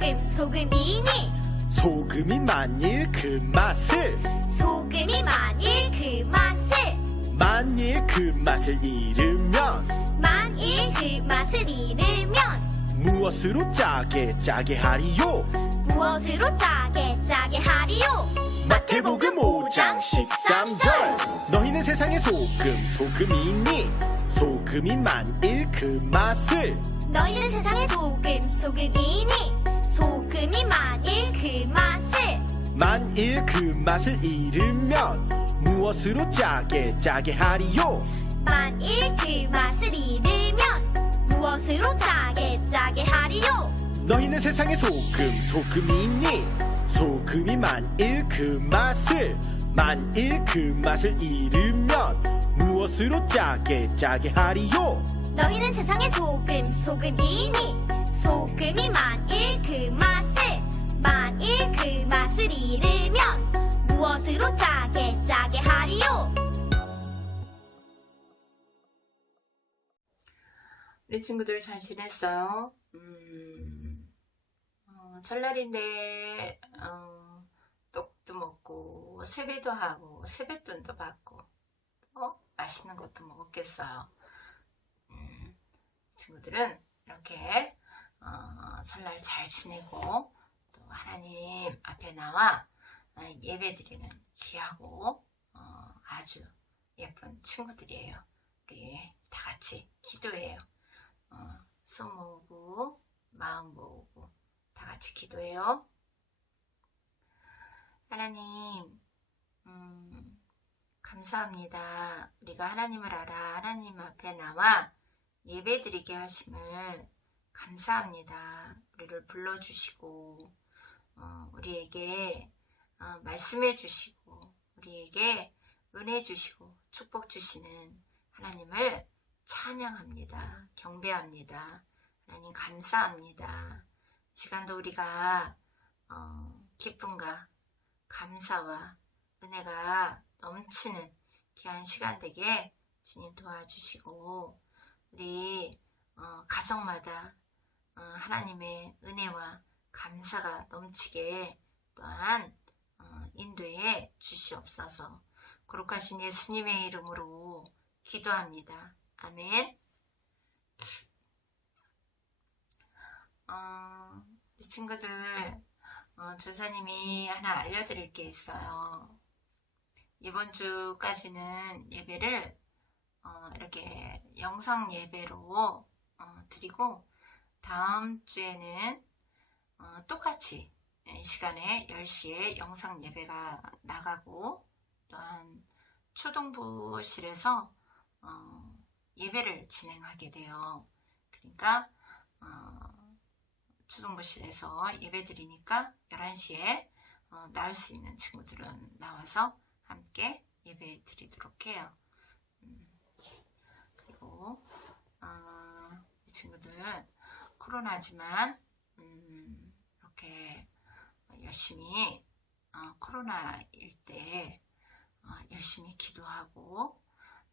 소금 소금이니 소금이 만일 그 맛을. 소금이 만일 그 맛을. 만일 그 맛을 잃으면. 만일 그 맛을 잃으면. 무엇으로 짜게 짜게 하리요? 무엇으로 짜게 짜게 하리요? 마태복음 5장 13절. 너희는 세상의 소금 소금이니 소금이 만일 그 맛을. 너희는 세상의 소금 소금이니 소금이 만일 그 맛을. 만일 그 맛을 잃으면 무엇으로 짜게 짜게 하리요? 만일 그 맛을 잃으면 무엇으로 짜게 짜게 하리요? 너희는 세상의 소금 소금이니 소금이 만일 그 맛을 만일 그 맛을 잃으면 무엇으로 짜게 짜게 하리요? 너희는 세상의 소금 소금이니 소금이 만일 그 맛을 만일 그 맛을 잃으면 무엇으로 짜게 짜게 하리요 우리 친구들 잘 지냈어요? 음, 어, 설날인데, 어, 떡도 먹고, 세배도 하고, 세뱃돈도 받고, 어? 맛있는 것도 먹었겠어요. 음, 친구들은 이렇게, 어, 설날 잘 지내고, 또 하나님 앞에 나와 어, 예배 드리는 귀하고, 어, 아주 예쁜 친구들이에요. 우리 다 같이 기도해요. 어, 손 모으고 마음 모으고 다 같이 기도해요. 하나님, 음, 감사합니다. 우리가 하나님을 알아 하나님 앞에 나와 예배드리게 하심을 감사합니다. 우리를 불러주시고 어, 우리에게 어, 말씀해 주시고 우리에게 은혜 주시고 축복 주시는 하나님을 찬양합니다. 경배합니다. 하나님 감사합니다. 시간도 우리가 어, 기쁨과 감사와 은혜가 넘치는 귀한 시간 되게 주님 도와주시고 우리 어, 가정마다 어, 하나님의 은혜와 감사가 넘치게 또한 어, 인도해 주시옵소서. 거룩하신 예수님의 이름으로 기도합니다. 아멘. 어, 우리 친구들, 어, 조사님이 하나 알려드릴 게 있어요. 이번 주까지는 예배를 어, 이렇게 영상 예배로 어, 드리고 다음 주에는 어, 똑같이 이 시간에 10시에 영상 예배가 나가고 또한 초동부실에서 어, 예배를 진행하게 돼요. 그러니까 어, 초동부실에서 예배 드리니까 11시에 어, 나올 수 있는 친구들은 나와서 함께 예배 드리도록 해요. 음, 그리고 어, 이 친구들 코로나지만 음, 이렇게 열심히 어, 코로나일 때 어, 열심히 기도하고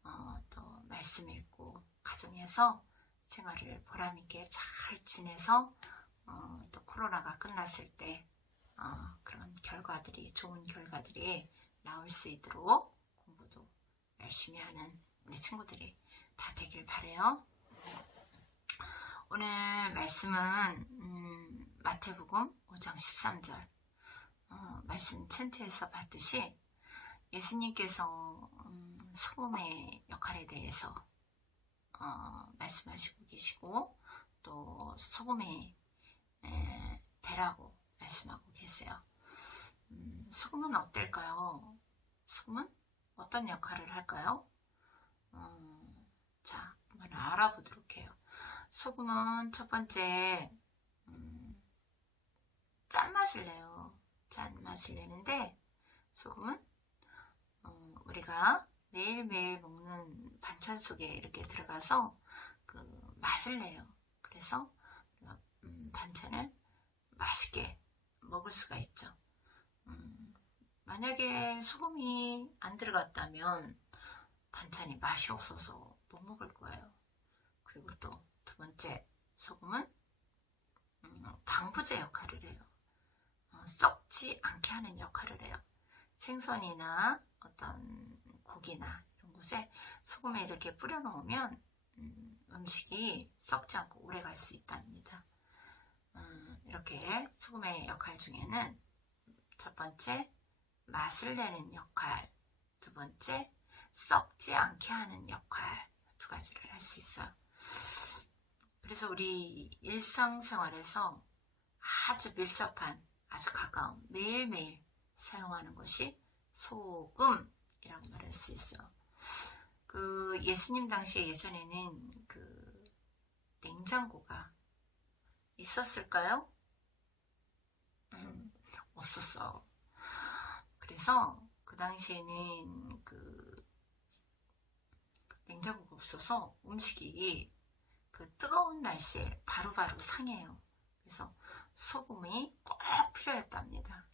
어, 또 말씀 읽고 가정에서 생활을 보람있게 잘 지내서 어, 또 코로나가 끝났을 때 어, 그런 결과들이 좋은 결과들이 나올 수 있도록 공부도 열심히 하는 우리 친구들이 다 되길 바래요. 오늘 말씀은 음, 마태복음 5장 13절 어, 말씀 챈트에서 봤듯이 예수님께서 음, 소금의 역할에 대해서 어, 말씀하시고 계시고 또 소금의 에, 대라고 말씀하고 계세요. 음, 소금은 어떨까요? 소금은 어떤 역할을 할까요? 어, 자, 한번 알아보도록 해요. 소금은 첫 번째 음, 짠맛을 내요. 짠맛을 내는데 소금은 어, 우리가 매일매일 먹는 반찬 속에 이렇게 들어가서 그 맛을 내요. 그래서 음, 반찬을 맛있게 먹을 수가 있죠. 음, 만약에 소금이 안 들어갔다면 반찬이 맛이 없어서 못 먹을 거예요. 그리고 또 두 번째 소금은 음, 방부제 역할을 해요. 어, 썩지 않게 하는 역할을 해요. 생선이나 어떤 고기나 이런 곳에 소금을 이렇게 뿌려 놓으면 음, 음식이 썩지 않고 오래 갈 수 있답니다. 음, 이렇게 소금의 역할 중에는 첫 번째 맛을 내는 역할, 두 번째 썩지 않게 하는 역할 두 가지를 할 수 있어요. 그래서 우리 일상생활에서 아주 밀접한, 아주 가까운 매일매일 사용하는 것이 소금이라고 말할 수 있어요. 그 예수님 당시에 예전에는 그 냉장고가 있었을까요? 음, 없었어. 그래서 그 당시에는 그 냉장고가 없어서 음식이 그 뜨거운 날씨에 바로 바로 상해요. 그래서 소금이 꼭 필요했답니다.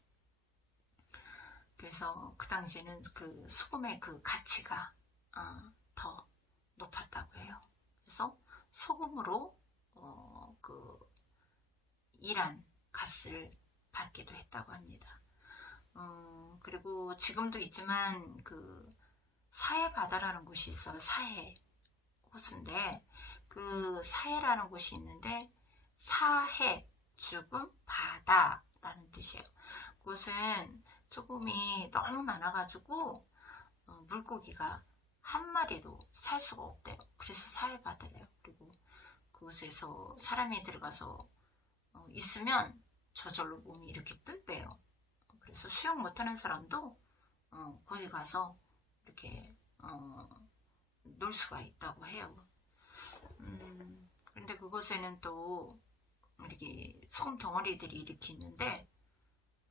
그래서 그 당시에는 그 소금의 그 가치가 어, 더 높았다고 해요. 그래서 소금으로 어, 그 일한 값을 받기도 했다고 합니다. 어, 그리고 지금도 있지만 그 사해 바다라는 곳이 있어요. 사해 호수인데 그 사해라는 곳이 있는데 사해 죽음 바다라는 뜻이에요. 그곳은 조금이 너무 많아가지고 어, 물고기가 한 마리도 살 수가 없대요. 그래서 사해 바다래요. 그리고 그곳에서 사람이 들어가서 어, 있으면 저절로 몸이 이렇게 뜬대요. 그래서 수영 못하는 사람도 어, 거기 가서 이렇게 어, 놀 수가 있다고 해요. 음, 근데 그곳에는 또 이렇게 소금 덩어리들이 이렇게 있는데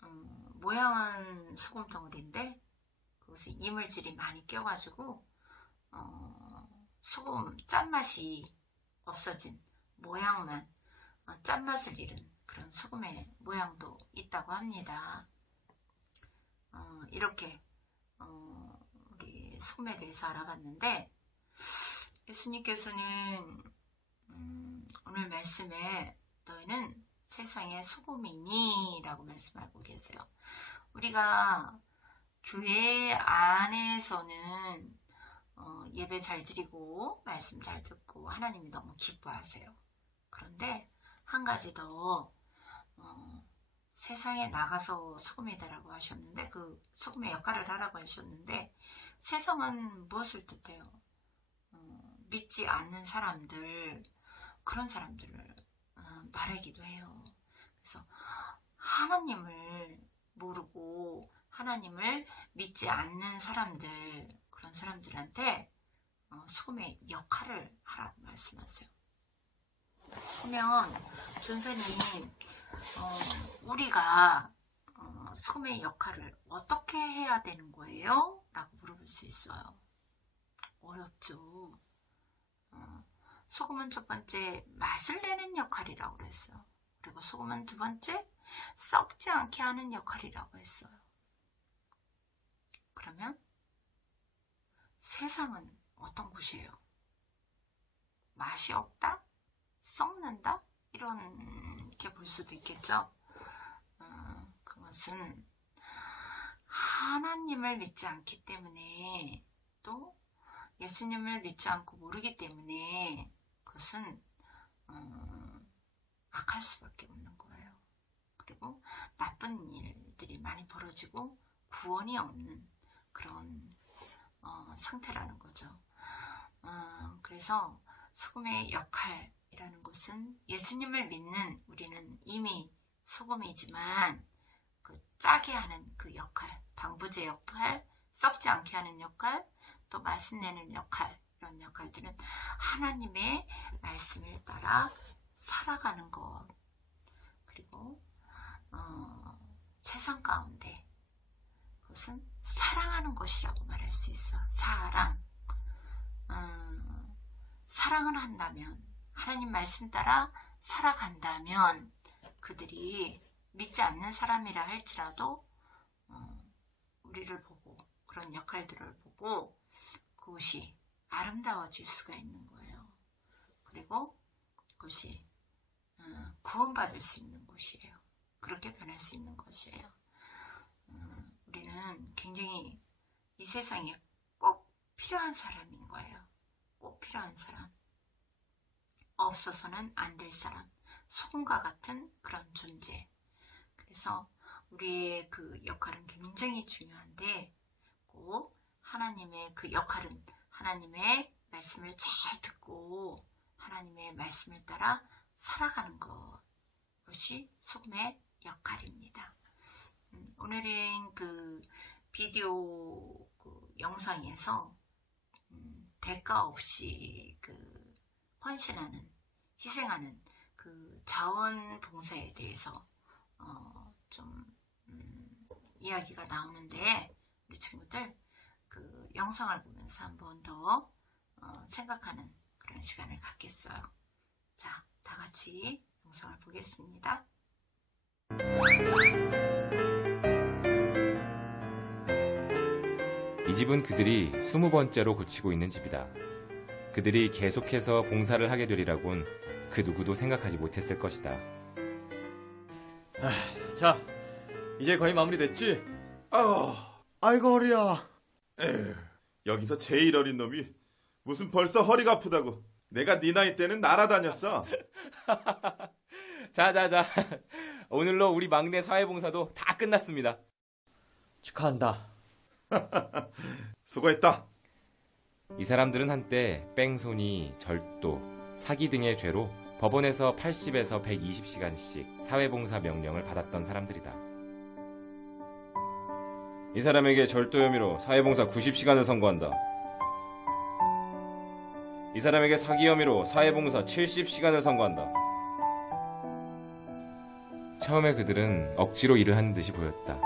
음, 모양은 소금 덩어리인데 그곳에 이물질이 많이 껴가지고 어, 소금 짠맛이 없어진 모양만 어, 짠맛을 잃은 그런 소금의 모양도 있다고 합니다. 어, 이렇게 어, 우리 소금에 대해서 알아봤는데 예수님께서는 음, 오늘 말씀에 너희는 세상의 소금이니 라고 말씀하고 계세요. 우리가 교회 안에서는 어, 예배 잘 드리고 말씀 잘 듣고 하나님이 너무 기뻐하세요. 그런데 한 가지 더 어, 세상에 나가서 소금이다라고 하셨는데 그 소금의 역할을 하라고 하셨는데 세상은 무엇을 뜻해요? 어, 믿지 않는 사람들 그런 사람들을 어, 말하기도 해요. 그래서 하나님을 모르고 하나님을 믿지 않는 사람들 그런 사람들한테 어, 소금의 역할을 하라고 말씀하세요. 그러면 전사님 어, 우리가 어, 소금의 역할을 어떻게 해야 되는 거예요? 라고 물어볼 수 있어요. 어렵죠. 어, 소금은 첫 번째 맛을 내는 역할이라고 그랬어요. 그리고 소금은 두 번째 썩지 않게 하는 역할이라고 했어요. 그러면 세상은 어떤 곳이에요? 맛이 없다? 썩는다? 이렇게 볼 수도 있겠죠. 어, 그것은 하나님을 믿지 않기 때문에 또 예수님을 믿지 않고 모르기 때문에 그것은 어, 악할 수밖에 없는 거예요. 그리고 나쁜 일들이 많이 벌어지고 구원이 없는 그런 어, 상태라는 거죠. 어, 그래서 소금의 역할이라는 것은 예수님을 믿는 우리는 이미 소금이지만 그 짜게 하는 그 역할, 방부제 역할, 썩지 않게 하는 역할, 또 맛을 내는 역할 이런 역할들은 하나님의 말씀을 따라 살아가는 것. 그리고 어, 세상 가운데 그것은 사랑하는 것이라고 말할 수 있어. 사랑. 음, 사랑을 한다면 하나님 말씀 따라 살아간다면 그들이 믿지 않는 사람이라 할지라도 어, 우리를 보고 그런 역할들을 보고 그것이 아름다워질 수가 있는 거예요. 그리고 그것이 어, 구원받을 수 있는 곳이에요. 그렇게 변할 수 있는 것이에요. 어, 우리는 굉장히 이 세상에 꼭 필요한 사람인 거예요. 꼭 필요한 사람. 없어서는 안 될 사람. 소금과 같은 그런 존재. 그래서 우리의 그 역할은 굉장히 중요한데 꼭 하나님의 그 역할은 하나님의 말씀을 잘 듣고 하나님의 말씀을 따라 살아가는 것. 그것이 소금의 역할입니다. 음, 오늘은 그 비디오 그 영상에서 음, 대가 없이 그 헌신하는, 희생하는 그 자원봉사에 대해서 어, 좀 음, 이야기가 나오는데 우리 친구들 그 영상을 보면서 한번 더 어, 생각하는 그런 시간을 갖겠어요. 자, 다 같이 영상을 보겠습니다. 이 집은 그들이 스무 번째로 고치고 있는 집이다. 그들이 계속해서 봉사를 하게 되리라곤 그 누구도 생각하지 못했을 것이다. 자, 이제 거의 마무리됐지? 아이고 허리야. 에휴, 여기서 제일 어린 놈이 무슨 벌써 허리가 아프다고. 내가 네 나이 때는 날아다녔어. 자자자, 오늘로 우리 막내 사회봉사도 다 끝났습니다. 축하한다. 수고했다. 이 사람들은 한때 뺑소니, 절도, 사기 등의 죄로 법원에서 80에서 120시간씩 사회봉사 명령을 받았던 사람들이다. 이 사람에게 절도 혐의로 사회봉사 90시간을 선고한다. 이 사람에게 사기 혐의로 사회봉사 70시간을 선고한다. 처음에 그들은 억지로 일을 하는 듯이 보였다.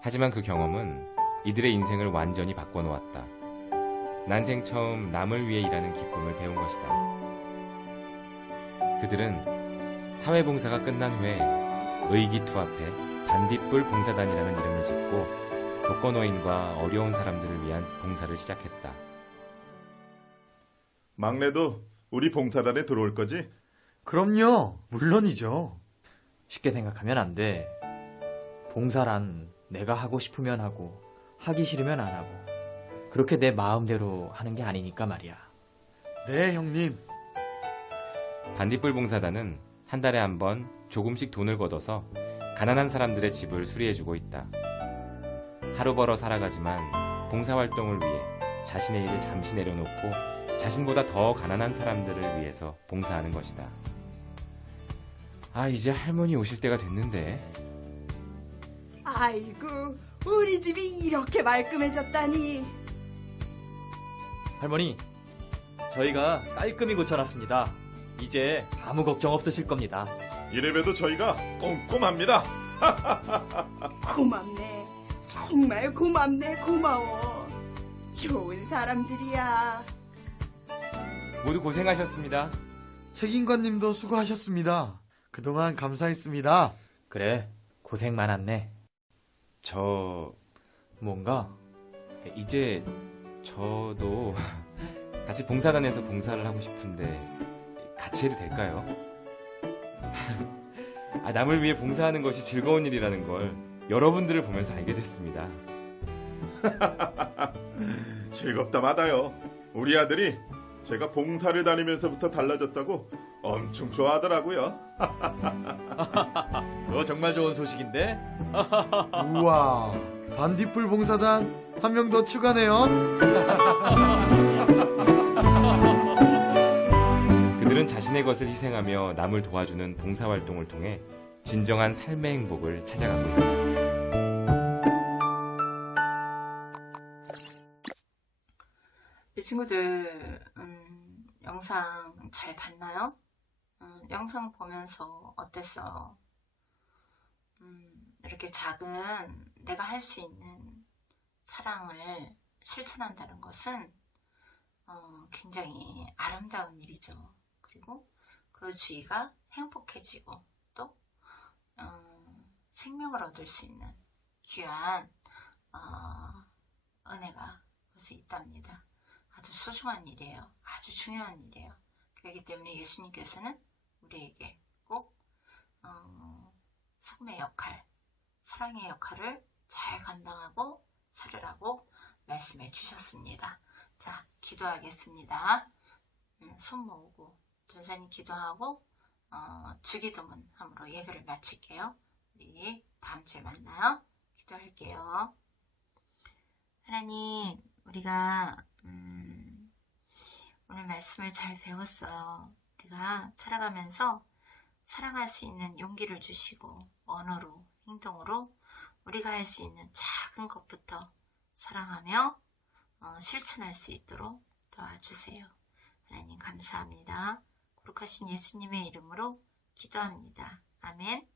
하지만 그 경험은 이들의 인생을 완전히 바꿔놓았다. 난생 처음 남을 위해 일하는 기쁨을 배운 것이다. 그들은 사회봉사가 끝난 후에 의기투합해 반딧불 봉사단이라는 이름을 짓고 독거노인과 어려운 사람들을 위한 봉사를 시작했다. 막내도 우리 봉사단에 들어올 거지? 그럼요. 물론이죠. 쉽게 생각하면 안 돼. 봉사란 내가 하고 싶으면 하고 하기 싫으면 안 하고 그렇게 내 마음대로 하는 게 아니니까 말이야. 네, 형님. 반딧불 봉사단은 한 달에 한 번 조금씩 돈을 걷어서 가난한 사람들의 집을 수리해주고 있다. 하루 벌어 살아가지만 봉사활동을 위해 자신의 일을 잠시 내려놓고 자신보다 더 가난한 사람들을 위해서 봉사하는 것이다. 아, 이제 할머니 오실 때가 됐는데. 아이고, 우리 집이 이렇게 말끔해졌다니. 할머니, 저희가 깔끔히 고쳐놨습니다. 이제 아무 걱정 없으실 겁니다. 이래봬도 저희가 꼼꼼합니다. 고맙네. 정말 고맙네, 고마워. 좋은 사람들이야. 모두 고생하셨습니다. 책임관님도 수고하셨습니다. 그동안 감사했습니다. 그래, 고생 많았네. 저, 뭔가 이제 저도 같이 봉사단에서 봉사를 하고 싶은데 같이 해도 될까요? 아, 남을 위해 봉사하는 것이 즐거운 일이라는 걸 여러분들을 보면서 알게 됐습니다. 즐겁다 마다요. 우리 아들이 제가 봉사를 다니면서부터 달라졌다고 엄청 좋아하더라고요. 그거 정말 좋은 소식인데? 우와. 반딧불 봉사단 한 명 더 추가네요. 그들은 자신의 것을 희생하며 남을 도와주는 봉사활동을 통해 진정한 삶의 행복을 찾아가고 있다. 이 친구들 음, 영상 잘 봤나요? 음, 영상 보면서 어땠어? 음, 이렇게 작은 내가 할 수 있는 사랑을 실천한다는 것은 어, 굉장히 아름다운 일이죠. 그리고 그 주위가 행복해지고 또 어, 생명을 얻을 수 있는 귀한 어, 은혜가 그것에 있답니다. 아주 소중한 일이에요. 아주 중요한 일이에요. 그렇기 때문에 예수님께서는 우리에게 꼭 어, 성의 역할, 사랑의 역할을 잘 감당하고 살으라고 말씀해 주셨습니다. 자, 기도하겠습니다. 음, 손 모으고 전사님 기도하고 어, 주기도문 함으로 예배를 마칠게요. 우리 다음 주에 만나요. 기도할게요. 하나님, 우리가 음, 오늘 말씀을 잘 배웠어요. 우리가 살아가면서 사랑할 수 있는 용기를 주시고 언어로, 행동으로 우리가 할 수 있는 작은 것부터 사랑하며 어, 실천할 수 있도록 도와주세요. 하나님 감사합니다. 거룩하신 예수님의 이름으로 기도합니다. 아멘.